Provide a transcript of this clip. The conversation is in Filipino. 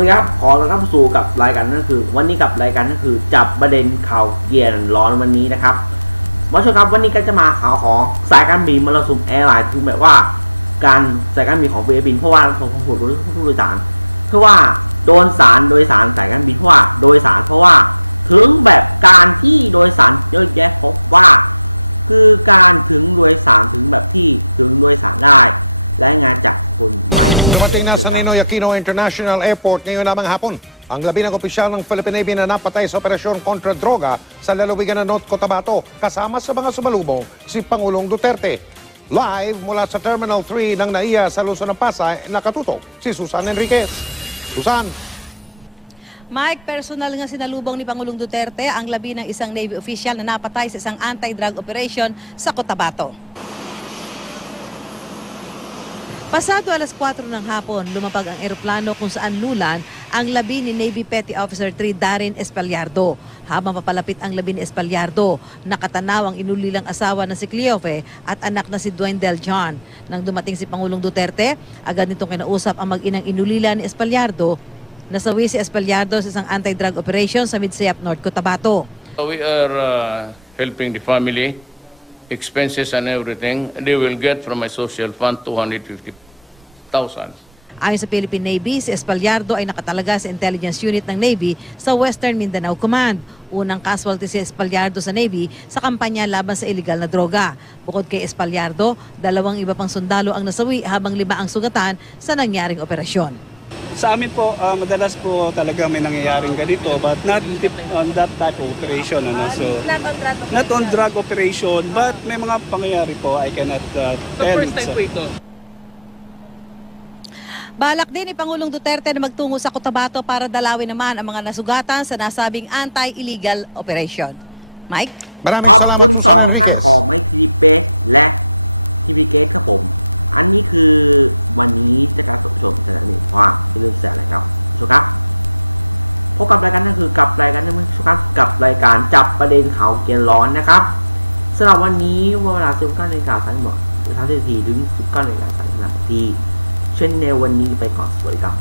วัสดีครับขอต้อนรับสู่กับรายการนั่นคือวันนี้กับรายการนั่นคือจับประเด็นข่าวเกียร์ร้อนวันนี้นะครับมาชมครับวันนี้ก็จะมาข่าวของสายการบินมรสุมแอร์ไลน์คือแบบว่าการสายการบินของฟิลิปปินส์เพราะว่าของผู้โดยสารเพราะว่าโดยสารสายการบินเพราะว่าโดยสารเพราะว่าถึงแบบการที่โดยสารเยอะแยะพบว่าคือการถึงโดยสารถึงแบบที่ถึงโดยสารได้และงานจากคนใหม่ Dumating na sa Ninoy Aquino International Airport ngayon lamang hapon ang labi ng opisyal ng Philippine Navy na napatay sa operasyon kontra droga sa lalawigan ng North Cotabato kasama sa mga sumalubong si Pangulong Duterte. Live mula sa Terminal 3 ng NAIA sa Luzon ng Pasay, nakatutok si Susan Enriquez. Susan. Mike, personal nga sinalubong ni Pangulong Duterte ang labi ng isang Navy official na napatay sa isang anti-drug operation sa Cotabato. Pasado alas 4 ng hapon, lumapag ang eroplano kung saan nulan ang labi ni Navy Petty Officer 3 Darren Espallardo. Habang papalapit ang labi ni Espallardo, nakatanaw ang inulilang asawa na si Cleofe at anak na si Dwayne Del John. Nang dumating si Pangulong Duterte, agad nitong kinausap ang mag-inang inulila ni Espallardo. Nasawi si Espallardo sa isang anti-drug operation sa Midsayap, North Cotabato. We are helping the family. Expenses and everything, they will get from my social fund 250,000. Ayon sa Philippine Navy, si Espallardo ay nakatalaga sa intelligence unit ng Navy sa Western Mindanao Command. Unang casualty si Espallardo sa Navy sa kampanya laban sa illegal na droga. Bukod kay Espallardo, 2 iba pang sundalo ang nasawi habang 5 ang sugatan sa nangyaring operasyon. Sa amin po, madalas po talaga may nangyayaring ganito, but not on that type of operation. So, not on drug operation, but may mga pangyayari po, I cannot tell. First time po ito. Balak din ni Pangulong Duterte na magtungo sa Cotabato para dalawin naman ang mga nasugatan sa nasabing anti-illegal operation. Mike? ขอบคุณ2ท่านของไมค์ทีเป๊และทีพีเกตครับผมอันนี้คือวันนี้จะการชมแต่ละหนึ่งว่าจะเรื่องแสอะไรครับชมครับพบกับรายการนั่นคือกับรายการนั่นชมครับกับรายการจับประเด็นข่าวเกียร์ร้อนนะครับสำหรับวันนี้เวลา 19:30 น.30 นาทีถึง 19:30 น.30 นาทีเช่นในวันนี้ไปก่อนสวัสดีครับ